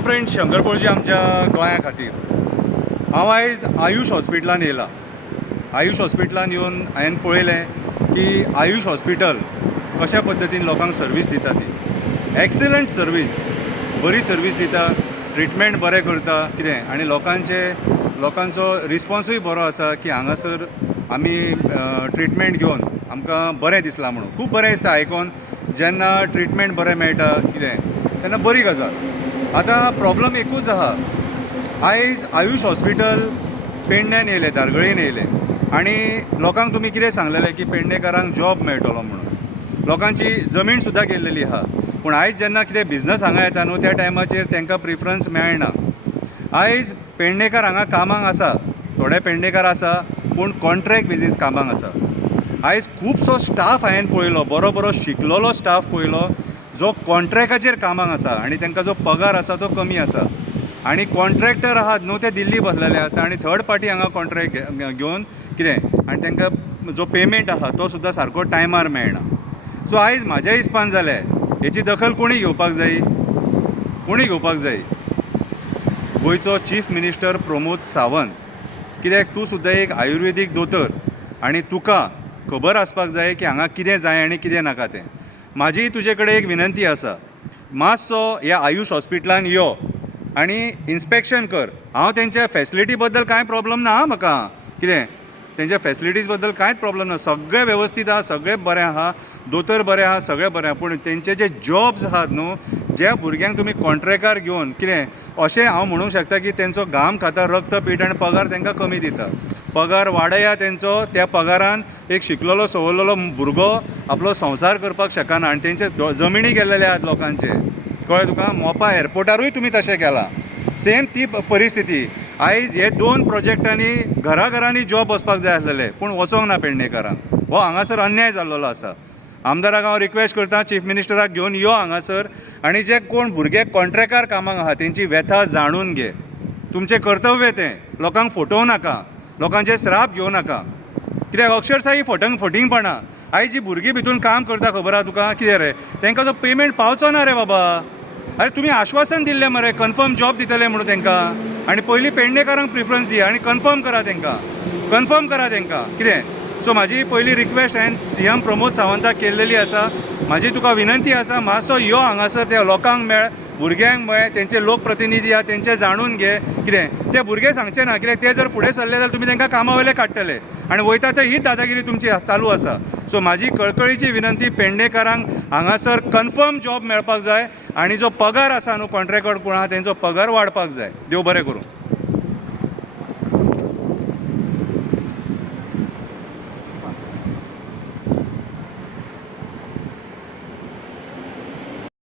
Hello friends, शंकरपळजी आमच्या गोंया खातीर हांव आयज आयुष हॉस्पिटलान येयला. आयुष हॉस्पिटलान येवन हांवें पळयलें की आयुष हॉस्पिटल कशा पद्दतीन लोकांक सर्वीस दिता ती एक्सलंट सर्वीस, बरी सर्वीस दिता, ट्रिटमेंट बरें करता कितें आनी लोकांचो रिस्पॉन्सूय बरो आसा की हांगासर आमी ट्रिटमेंट घेवन आमकां बरें दिसलां म्हणून खूब बरें दिसता आयकून. जेन्ना ट्रिटमेंट बरें मेळटा कितें तेन्ना बरी गजाल. आतां प्रॉब्लम एकूच आहा, आयज आयुष हॉस्पिटल पेडण्यान येयलें, धारगळेन येयलें आनी लोकांक तुमी कितें सांगलेलें की पेडणेकारांक जॉब मेळटलो म्हणून. लोकांची जमीन सुद्दां गेल्लेली आहा, पूण आयज जेन्ना कितें बिझनस हांगा येता न्हू त्या टायमाचेर तांकां प्रिफरन्स मेळना. आयज पेडणेकार हांगा कामाक आसा, थोडे पेडणेकार आसा पूण कॉन्ट्रॅक्ट बेजीस कामाक आसा. आयज खुबसो स्टाफ हांवें पळयलो, बरो शिकलेलो स्टाफ पळयलो जो कॉन्ट्रॅक्टाचेर कामाक आसा आनी तांकां जो पगार आसा तो कमी आसा. आनी कॉन्ट्रॅक्टर आहात न्हू ते दिल्ली बसलेले आसा आनी थर्ड पार्टी हांगा कॉन्ट्रॅक्ट घेवन कितें आनी तांकां जो पेमेंट आहा तो सुद्दां सारको टायमार मेळना. सो आयज म्हाज्या हिसपान जालें हेची दखल कोणी घेवपाक जाय, गोंयचो चीफ मिनिस्टर प्रमोद सावंत. कित्याक तूं सुद्दां एक आयुर्वेदीक दोतोर आनी तुका खबर आसपाक जाय की हांगा कितें जाय आनी कितें नाका तें. म्हाजी तुजे कडेन एक विनंती आसा, मातसो ह्या आयुष हॉस्पिटलान यो आनी इन्स्पेक्शन कर. हांव तेंच्या फॅसिलिटी बद्दल कांय प्रॉब्लम ना म्हाका, कितें तेंच्या फॅसिलिटीज बद्दल कांयच प्रॉब्लम ना, सगळें वेवस्थीत आहा, सगळें बरें आहा, दोतोर बरें आहा, सगळें बरें आहा. पूण तेंचे जे जॉब्स आहात न्हू, ज्या भुरग्यांक तुमी कॉन्ट्रॅक्टार घेवन कितें अशें हांव म्हणूंक शकता की तेंचो घाम खाता, रक्त पीठ आनी पगार तांकां कमी दिता. पगार वाडया तेंचो, त्या पगारान एक शिकलेलो सवरलेलो भुरगो आपलो संवसार करपाक शकना आनी तेंचे जमिनी गेल्लेले आहात लोकांचे. कळ्ळें तुका? मोपा एअरपोर्टारूय तुमी तशें केलां. सेम ती परिस्थिती. आयज हे 2 प्रोजेक्टांनी घरांनी जॉब वचपाक जाय आसलेले पूण वचोंक ना पेडणेकारांक. हो हांगासर अन्याय जाल्लो आसा. आमदाराक हांव रिक्वेस्ट करता, चीफ मिनिस्टराक घेवन यो हांगासर आनी जे कोण भुरगे कॉन्ट्रॅक्टार कामाक आहा तेंची व्यथा जाणून घे. तुमचें कर्तव्य तें. लोकांक फटोवं नाका, लोकांचे श्राप घेवं नाका. कित्याक अक्षरशा ही फटिंगपणां. आयज जी भुरगीं भितून काम करता खबर आहा तुका कितें रे, तांकां तो पेमेंट पावचो ना रे बाबा. अरे तुमी आश्वासन दिल्लें मरे कन्फर्म जॉब दितले म्हणून तांकां, आनी पयलीं पेडणेकारांक प्रिफरन्स दिया आनी कन्फर्म करा तांकां कितें. सो म्हाजी पयली रिक्वेस्ट हांवें CM प्रमोद सावंताक केल्लेली आसा. म्हाजी तुका विनंती आसा, मातसो यो हांगासर, त्या लोकांक मेळ, भुरग्यांक मेळ, तेंचे लोकप्रतिनिधी आहा तेंचे जाणून घे. कितें ते भुरगे सांगचे ना, कित्याक ते जर फुडें सरले जाल्यार तुमी तांकां कामा वयले काडटले आनी वयता थंय हीच दादागिरी तुमची चालू आसा. सो म्हाजी कळकळीची विनंती, पेडणेकारांक हांगासर कन्फर्म जॉब मेळपाक जाय आनी जो पगार आसा न्हू कॉन्ट्रॅक्टर कोण आहा तेंचो पगार वाडपाक जाय. देव बरें करूं.